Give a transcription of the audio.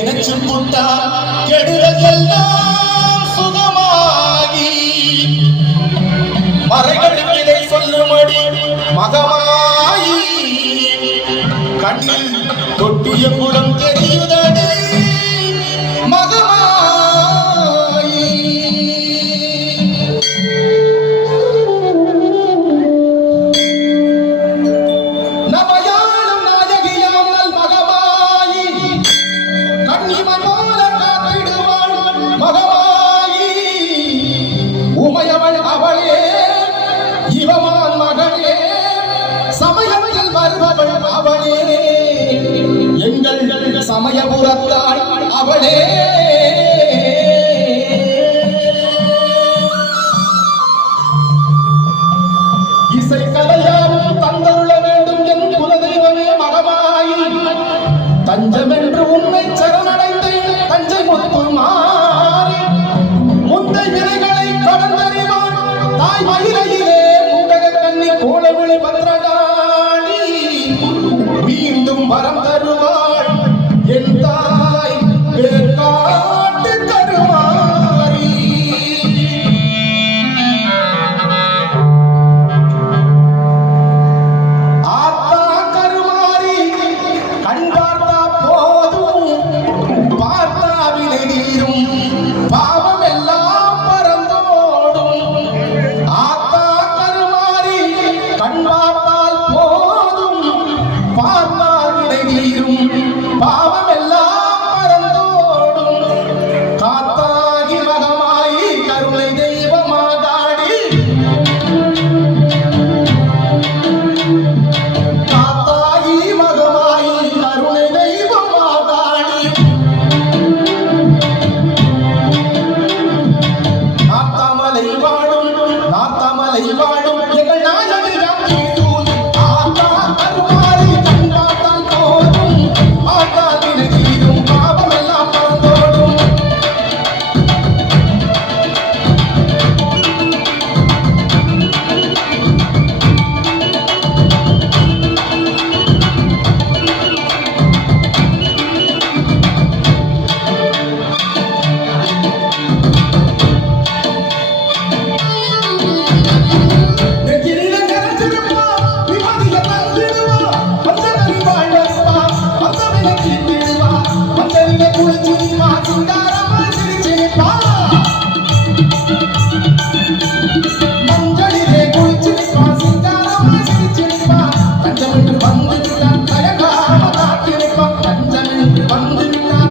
நினைச்சு புட்டா கெடுவதெல்லாம் சுகமாகி மறைகளுக்கு இதை சொல்லும்படி மகமாயி கண்ணில் தொட்டிய குடம் தெரியுதடி மகமாயி. நமையாளும் நாயகியாம் நல் மகமாயி கண்ணிமன் போல காத்திடுவாள் மகமாயி. உமையவள் அவளே இவமான் மகளே சமயத்தில் வருபவள் அவளே எங்கள் சமயபுரத்தாள் அவளே. இசை கலையாவும் தந்தருள வேண்டும் என் குலதெய்வமே மகமாயி. தஞ்சமென்று உன்னை சரணடைந்தேன் தஞ்சை முத்து மாறி முந்தை விலைகளை கடந்தறிவான் தாய் மயிலையிலே முண்டக கண்ணி கோலவிழி பத்திரகாளி மீண்டும் வரம் தருவாள் என்